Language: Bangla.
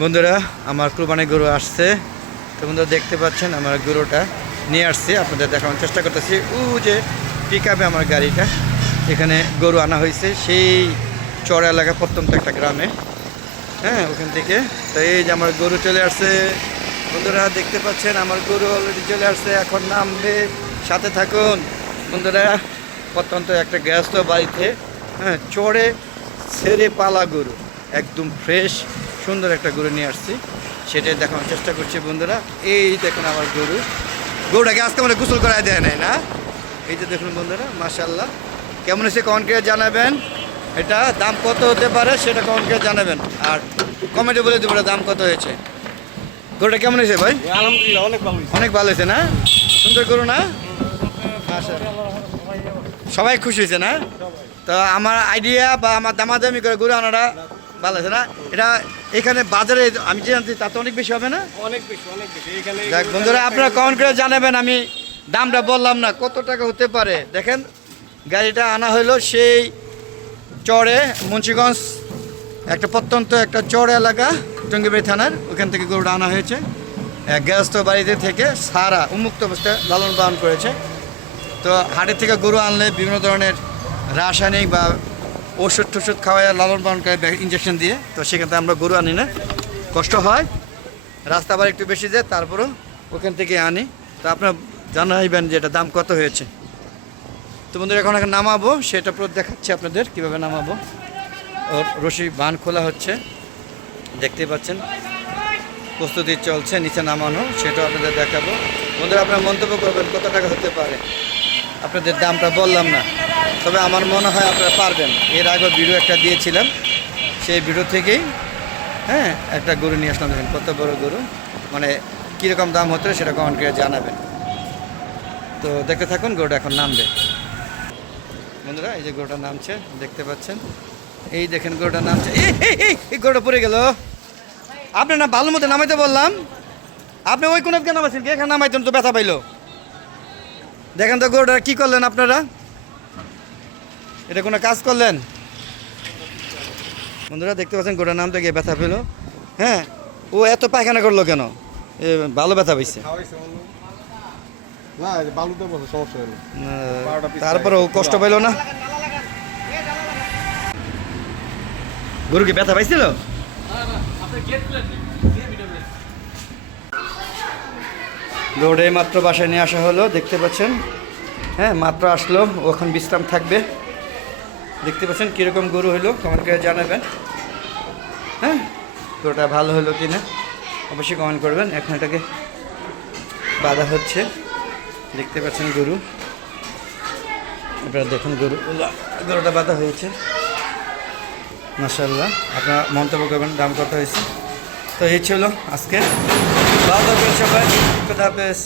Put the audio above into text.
বন্ধুরা আমার কুরবানি গরু আসছে। তো বন্ধুরা দেখতে পাচ্ছেন আমার গরুটা নিয়ে আসছে, আপনাদের দেখানোর চেষ্টা করতেছি। যে পিক আপে আমার গাড়িটা, এখানে গরু আনা হয়েছে সেই চর এলাকা প্রত্যন্ত একটা গ্রামে, হ্যাঁ ওখান থেকে। তো এই যে আমার গরু চলে আসছে বন্ধুরা, দেখতে পাচ্ছেন আমার গরু অলরেডি চলে আসছে, এখন নামবে, সাথে থাকুন বন্ধুরা। প্রত্যন্ত একটা গৃহস্থ বাড়িতে, হ্যাঁ চড়ে ছেড়ে পালা গরু, একদম ফ্রেশ সুন্দর একটা গরু নিয়ে আসছি, সেটাই দেখানোর চেষ্টা করছি বন্ধুরা। এই দেখুন আমার গরুটাকে আজকে মানে গোসল করায় দেয় নাই না, এই যে দেখুন বন্ধুরা মাশাআল্লাহ। কেমন হয়েছে কমেন্ট করে জানাবেন, এটা দাম কত হতে পারে সেটা কমেন্ট করে জানাবেন, আর কমেন্টে বলে দেবো দাম কত হয়েছে। গরুটা কেমন হয়েছে ভাই? আলহামদুলিল্লাহ অনেক ভালো হয়েছে না, সুন্দর গরু না? সবাই খুশি হয়েছে না? তো আমার আইডিয়া বা আমার দামাদামি করে গরু আনারা ভালো আছে না? এটা এখানে বাজারে আমি যে জানছি তাতে অনেক বেশি হবে না? অনেক বেশি এখানে। দেখ বন্ধুরা আপনারা কমেন্ট করে জানাবেন, আমি দামটা বললাম না কত টাকা হতে পারে। দেখেন গাড়িটা আনা হলো সেই চরে, মুন্সিগঞ্জ একটা প্রত্যন্ত একটা চর এলাকা, টঙ্গিবাড়ি থানার, ওখান থেকে গরুটা আনা হয়েছে। গৃহস্থ বাড়িতে থেকে সারা উন্মুক্ত অবস্থায় লালন পালন করেছে। তো হাটের থেকে গরু আনলে বিভিন্ন ধরনের রাসায়নিক বা ওষুধ টষুধ খাওয়ায় লালন পালন করে, ইঞ্জেকশন দিয়ে। তো সেখান থেকে আমরা গরু আনি না, কষ্ট হয়, রাস্তা আবার একটু বেশি যায়, তারপরেও ওখান থেকে আনি। তো আপনারা জানাইবেন যে এটা দাম কত হয়েছে। তো বন্ধুরা এখন নামাবো, সেটা পুরো দেখাচ্ছি আপনাদের কীভাবে নামাবো। ওর রশি বান খোলা হচ্ছে, দেখতে পাচ্ছেন, প্রস্তুতি চলছে নিচে নামানো, সেটাও আপনাদের দেখাবো। বন্ধুরা আপনারা মন্তব্য করবেন কত টাকা হতে পারে। আপনাদের দামটা বললাম না, তবে আমার মনে হয় আপনারা পারবেন। এর আগে ভিডিও একটা দিয়েছিলাম, সেই ভিডিও থেকেই হ্যাঁ একটা গরু নিয়ে আসলাম। দেখেন কত বড় গরু, মানে কীরকম দাম হতো সেটা কমেন্ট করে জানাবেন। তো দেখতে থাকুন, গরুটা এখন নামবে বন্ধুরা। এই যে গরুটা নামছে দেখতে পাচ্ছেন, এই দেখেন গরুটা নামছে। এই গরুটা পড়ে গেল। আপনি না ভালো মতো নামাইতে বললাম, আপনি ওই কোন নামাইছেন, এখানে নামাইতেন তো ব্যথা পাইলো। দেখেন তো গরুটা কি করলেন আপনারা, এটা কোনো কাজ করলেন? বন্ধুরা দেখতে পাচ্ছেন গরুটা নামতে গিয়ে ব্যথা পেলো। হ্যাঁ ও এত পায়খানা করলো কেন? ভালো ব্যথা পাইছে, তারপরে ও কষ্ট পাইলো না। গরু কি ব্যথা পাইছিল? গরুটা মাত্র বাসায় নিয়ে আসা হলো, দেখতে পাচ্ছেন। হ্যাঁ মাত্র আসলো, ওখানে বিশ্রাম থাকবে। দেখতে পাচ্ছেন কীরকম গরু হলো, কমেন্ট করে জানাবেন। হ্যাঁ গরুটা ভালো হলো কি না অবশ্যই কমেন্ট করবেন। এখন এটাকে বাঁধা হচ্ছে, দেখতে পাচ্ছেন গরু, আপনারা দেখুন গরুটা বাঁধা হয়েছে মাশাআল্লাহ। আপনারা মন্তব্য করবেন দাম কত হয়েছে। তো এই ছিল আজকে, ভালো থাকবেন সবাই, খুদা হাফেজ।